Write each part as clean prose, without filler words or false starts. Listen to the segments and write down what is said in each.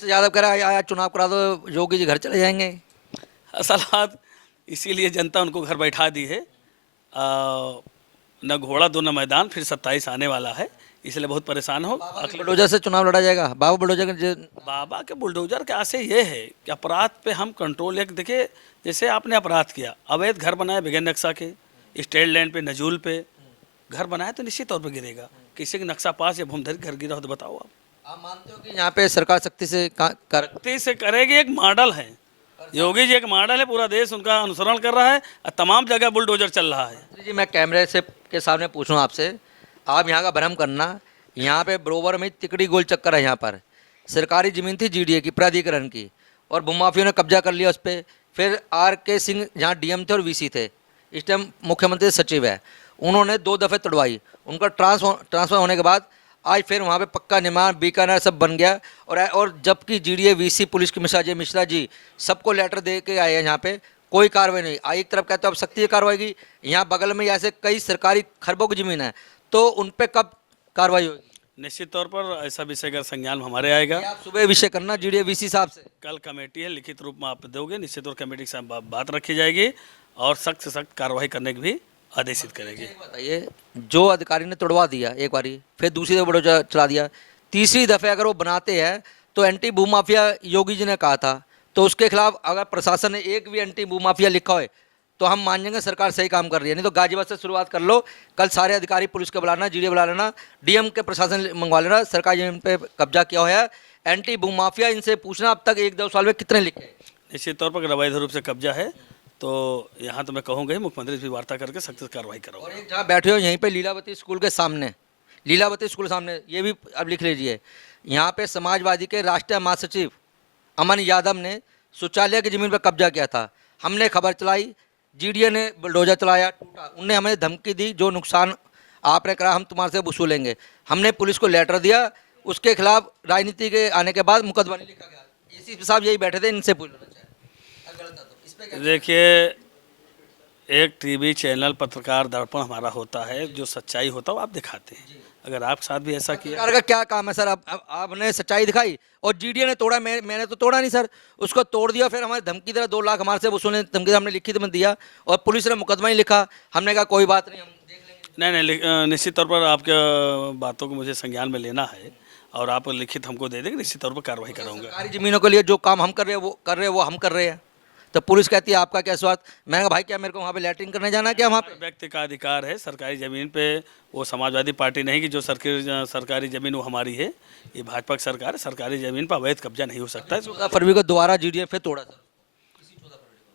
अखिलेश यादव कह रहा है आया चुनाव करा दो, योगी जी घर चले जाएंगे। असल बात इसीलिए जनता उनको घर बैठा दी है। न घोड़ा दो न मैदान, फिर 27 आने वाला है, इसलिए बहुत परेशान हो। बुलडोजर से चुनाव लड़ा जाएगा। बाबा बुलडोजर बाबा के बुलडोजर के आशय ये है कि अपराध पे हम कंट्रोल, एक देखिए जैसे आपने अपराध किया, अवैध घर बनाया बगैर नक्शा के, स्टेट लैंड पे, नजूल पे घर बनाया तो निश्चित तौर पे गिरेगा। किसी के नक्शा पास या भूमधरी घर गिरा हो तो बताओ आप मानते हो कि यहाँ पे सरकार सख्ती से सख्ती से करेगी। एक मॉडल है, योगी जी एक मॉडल है, पूरा देश उनका अनुसरण कर रहा है और तमाम जगह बुलडोजर चल रहा है। जी मैं कैमरे से के सामने पूछूं आपसे, आप यहाँ का भ्रम करना, यहाँ पे बरोबर में तिकड़ी गोल चक्कर है। यहाँ पर सरकारी ज़मीन थी जीडीए की, प्राधिकरण की, और भूमाफियों ने कब्जा कर लिया उस पर। फिर आर.के. सिंह यहाँ डीएम थे और वीसी थे, इस टाइम मुख्यमंत्री सचिव है, उन्होंने 2 दफ़े तोड़वाई। उनका ट्रांसफर होने के बाद आज फिर वहाँ पे पक्का निर्माण, बीकानेर सब बन गया। और जबकि जीडीए, वीसी, पुलिस की मिश्रा जी सबको लेटर दे के आए हैं, यहाँ पे कोई कार्रवाई नहीं आई। एक तरफ कहते हो अब सख्ती कार्रवाई की, यहाँ बगल में ऐसे कई सरकारी खरबों की जमीन है, तो उन पे कब कार्रवाई होगी? निश्चित तौर पर ऐसा विषय का संज्ञान हमारे आएगा। आप सुबह विषय करना जीडीए वीसी साहब से। कल कमेटी है, लिखित रूप में आप दोगे, निश्चित तौर कमेटी के साथ बात रखी जाएगी और सख्त से सख्त कार्रवाई करने की भी आदेशित करेगी। बताइए, जो अधिकारी ने तोड़वा दिया एक बारी, फिर दूसरी दफा बुलडोजर चला दिया, तीसरी दफे अगर वो बनाते हैं तो एंटी भूमाफिया योगी जी ने कहा था, तो उसके खिलाफ अगर प्रशासन ने एक भी एंटी भूमाफिया लिखा हो तो हम मान जाएंगे सरकार सही काम कर रही है। नहीं तो गाजियाबाद से शुरुआत कर लो, कल सारे अधिकारी पुलिस के बुलाना, जीडीए बुला लेना, डीएम के प्रशासन मंगवा लेना, सरकार जमीन पे कब्जा किया हुआ है, एंटी भूमाफिया, इनसे पूछना अब तक 1-2 साल में कितने लिखे। निश्चित तौर पर अवैध रूप से कब्जा है तो यहाँ तो मैं कहूँगा ही मुख्यमंत्री से भी वार्ता करके सख्त कार्रवाई कराऊंगा। और एक जहाँ बैठे हो यहीं पे लीलावती स्कूल के सामने, लीलावती स्कूल सामने, ये भी अब लिख लीजिए, यहाँ पे समाजवादी के राष्ट्रीय महासचिव अमन यादव ने शौचालय की ज़मीन पर कब्जा किया था। हमने खबर चलाई, जीडीए ने बुलडोजर चलाया, टूटा। उनने हमें धमकी दी, जो नुकसान आपने करा हम तुम्हारे से वसूलेंगे। हमने पुलिस को लेटर दिया, उसके खिलाफ राजनीति के आने के बाद मुकदमा नहीं लिखा गया। एसीपी साहब यही बैठे थे, इनसे पूछ लेना चाहिए। देखिए, एक टीवी चैनल पत्रकार दर्पण हमारा होता है, जो सच्चाई होता है वो आप दिखाते हैं। अगर आप साथ भी ऐसा किया, सरकार का क्या काम है सर? आपने सच्चाई दिखाई और जीडीए ने तोड़ा, मैंने तो तोड़ा नहीं सर, उसको तोड़ दिया। फिर हमारे धमकी दे 2 लाख हमारे से वसूलने धमकी हमने लिखी तो दिया, और पुलिस ने मुकदमा ही लिखा। हमने कहा कोई बात नहीं, हम देख लेंगे। नहीं, निश्चित तौर पर आपके बातों को मुझे संज्ञान में लेना है और आप लिखित हमको दे देंगे, निश्चित तौर पर कार्रवाई कराऊंगा। सरकारी जमीनों के लिए जो काम हम कर रहे हैं वो हम कर रहे हैं, तो पुलिस कहती है आपका क्या स्वार्थ? मैंने कहा भाई क्या मेरे को वहाँ पे लैट्रिन करने जाना है क्या? वहाँ पे व्यक्ति का अधिकार है सरकारी ज़मीन पे। वो समाजवादी पार्टी नहीं कि जो सरकारी ज़मीन वो हमारी है, ये भाजपा की सरकार है। सरकारी ज़मीन पर अवैध कब्जा नहीं हो सकता है। 14 फरवरी को दोबारा जीडीए फिर तोड़ा सर,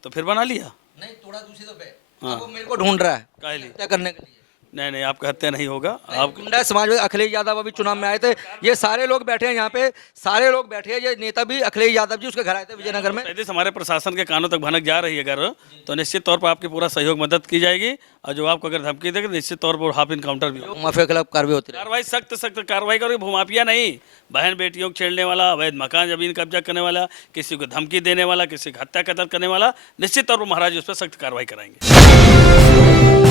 तो फिर बना लिया, नहीं तोड़ा दूसरी दफे। अब वो मेरे को ढूंढ रहा है काहे क्या करने के लिए। नहीं, आपका हत्या नहीं होगा। आप गुंडा समाज में अखिलेश यादव अभी चुनाव में आए थे, ये सारे लोग बैठे हैं यहाँ पे, सारे लोग बैठे हैं। ये नेता भी अखिलेश यादव जी उसके घर आए थे विजयनगर में। यदि हमारे प्रशासन के कानों तक भनक जा रही है अगर, तो निश्चित तौर पर आपकी पूरा सहयोग मदद की जाएगी, और जो आपको अगर धमकी देगा निश्चित तौर पर हाफ इनकाउंटर भी होगा। माफिया के खिलाफ कार्रवाई होती है, कार्रवाई सख्त कार्रवाई करोगे। भूमाफिया नहीं, बहन बेटियों को छेड़ने वाला, अवैध मकान जमीन कब्जा करने वाला, किसी को धमकी देने वाला, किसी की हत्या कत्ल करने वाला, निश्चित तौर पर महाराज उस पर सख्त कार्रवाई कराएंगे।